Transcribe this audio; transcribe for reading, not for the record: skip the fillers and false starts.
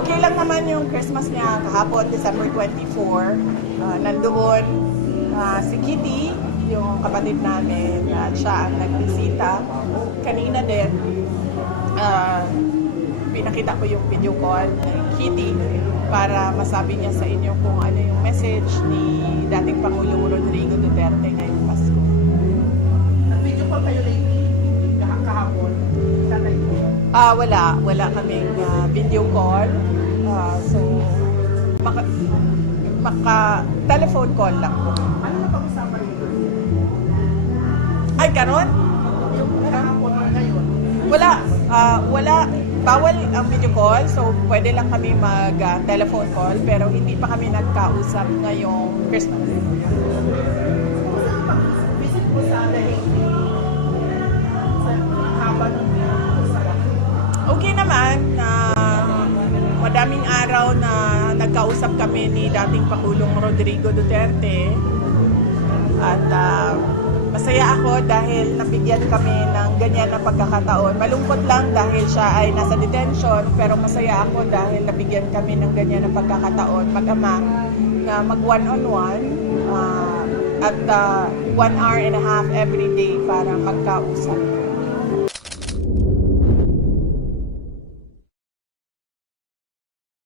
Okay lang naman yung Christmas niya kahapon, December 24. Nandoon si Kitty, yung kapatid namin, at siya ang nagbisita. Kanina din, pinakita ko yung video call ni Kitty para masabi niya sa inyo kung ano yung message ni dating Pangulong Rodrigo Duterte ngayong Pasko. Nag-video call kayo lately, kahapon, tatay ko. Wala kaming video call. So, telephone call lang po. Ano na pag-usapan niyo? Ay, karon? Yung kahapon or ngayon? Wala. Bawal ang video call, so pwede lang kami mag-telephone call, pero hindi pa kami nagkausap ngayong Christmas. Kasi pag-visit mo sa Leyte, sa haba ng usapan. Okay naman, madaming araw na nagkausap kami ni dating Pangulong Rodrigo Duterte at masaya ako dahil nabigyan kami ng ganyan na pagkakataon. Malungkot lang dahil siya ay nasa detention, pero masaya ako dahil nabigyan kami ng ganyan na pagkakataon mag-ama na mag one-on-one at 1 hour and a half every day para magkausap.